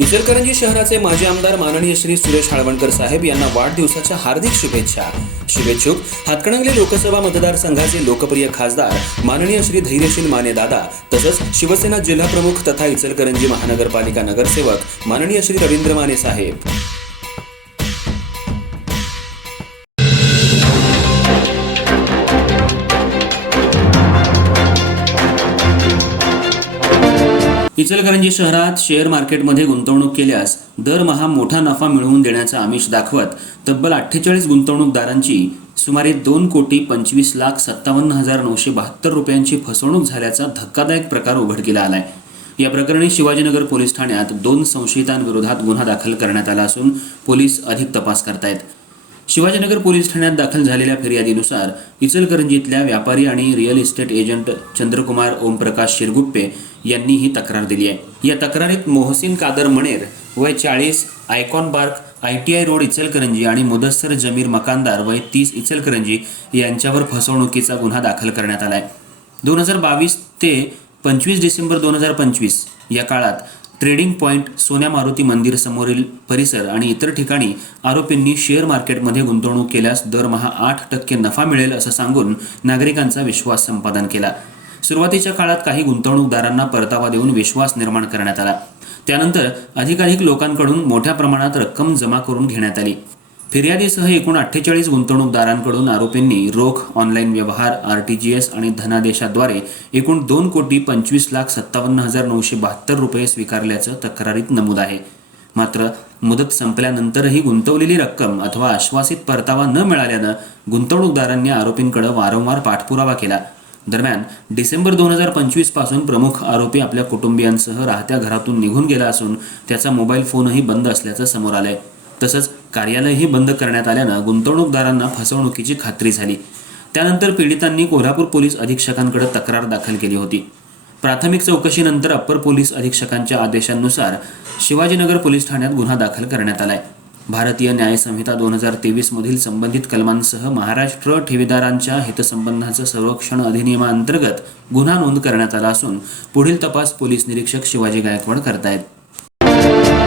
इचलकरंजी शहराचे माजी आमदार माननीय श्री सुरेश हाळवणकर साहेब यांना वाढदिवसाच्या हार्दिक शुभेच्छा. शुभेच्छुक हातकणंगले लोकसभा मतदारसंघाचे लोकप्रिय खासदार माननीय श्री धैर्यशील माने दादा तसंच शिवसेना जिल्हा प्रमुख तथा इचलकरंजी महानगरपालिका नगरसेवक माननीय श्री रवींद्र माने साहेब. इचलकरंजी शहरात शेअर मार्केटमध्ये गुंतवणूक केल्यास दरमहा मोठा नफा मिळवून देण्याचा आमिष दाखवत तब्बल 48 गुंतवणूकदारांची सुमारे 2,25,57,972 रुपयांची फसवणूक झाल्याचा धक्कादायक प्रकार उघडकीला आलाय. या प्रकरणी शिवाजीनगर पोलीस ठाण्यात 2 संशयितांविरोधात गुन्हा दाखल करण्यात आला असून पोलीस अधिक तपास करतायत. शिवाजीनगर पोलीस ठाण्यात दाखल झालेल्या फिर्यादीनुसार इचलकरंजीतल्या व्यापारी आणि real estate agent Chandrakumar Omprakash Shirguppe यांनी ही तक्रार दिली आहे. या तक्रारीत मोहसिन कादर मणेर वय 40 icon park ITI road Ichalkaranji आणि मुदस्सर जमीर मकानदार वय 30 इचलकरंजी यांच्यावर फसवणुकीचा गुन्हा दाखल करण्यात आला आहे. 2022 ते 25 डिसेंबर 2025 या काळात ट्रेडिंग पॉइंट, सोन्या मारुती मंदिर समोरील परिसर आणि इतर ठिकाणी आरोपींनी शेअर मार्केटमध्ये गुंतवणूक केल्यास दरमहा 8% नफा मिळेल असं सांगून नागरिकांचा विश्वास संपादन केला. सुरुवातीच्या काळात काही गुंतवणूकदारांना परतावा देऊन विश्वास निर्माण करण्यात आला. त्यानंतर अधिकाधिक लोकांकडून मोठ्या प्रमाणात रक्कम जमा करून घेण्यात आली. फिर्यादीसह एकूण 48 गुंतवणूकदारांकडून आरोपींनी रोख, ऑनलाईन व्यवहार, RTGS आणि धनादेशाद्वारे एकूण 2,25,57,972 रुपये स्वीकारल्याचं तक्रारीत नमूद आहे. मात्र मुदत संपल्यानंतरही गुंतवलेली रक्कम अथवा आश्वासित परतावा न मिळाल्यानं गुंतवणूकदारांनी आरोपींकडे वारंवार पाठपुरावा केला. दरम्यान डिसेंबर 2025 पासून प्रमुख आरोपी आपल्या कुटुंबियांसह राहत्या घरातून निघून गेला असून त्याचा मोबाईल फोनही बंद असल्याचं समोर आलंय. तसंच कार्यालयही बंद करण्यात आल्यानं गुंतवणूकदारांना फसवणुकीची खात्री झाली. त्यानंतर पीडितांनी कोल्हापूर पोलीस अधीक्षकांकडे तक्रार दाखल केली होती. प्राथमिक चौकशीनंतर अप्पर पोलीस अधीक्षकांच्या आदेशानुसार शिवाजीनगर पोलीस ठाण्यात गुन्हा दाखल करण्यात आलाय. भारतीय न्याय संहिता 2023 मधील संबंधित कलमांसह महाराष्ट्र ठेवीदारांच्या हितसंबंधांचं संरक्षण अधिनियमाअंतर्गत गुन्हा नोंद करण्यात आला असून पुढील तपास पोलीस निरीक्षक शिवाजी गायकवाड करतायत.